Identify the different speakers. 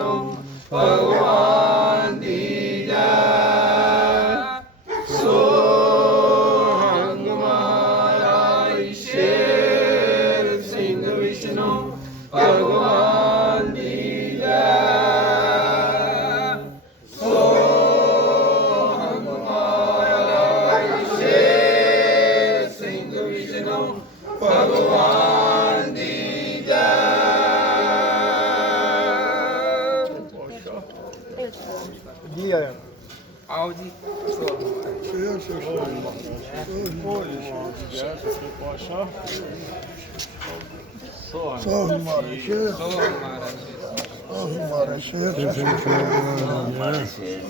Speaker 1: ും ഭഗവാൻ നീര Bhagavan
Speaker 2: Dia.
Speaker 1: Audi. Eu
Speaker 2: sou Sorry, Maraşe.
Speaker 1: Sorry,
Speaker 2: Maraşe. Sorry, Maraşe.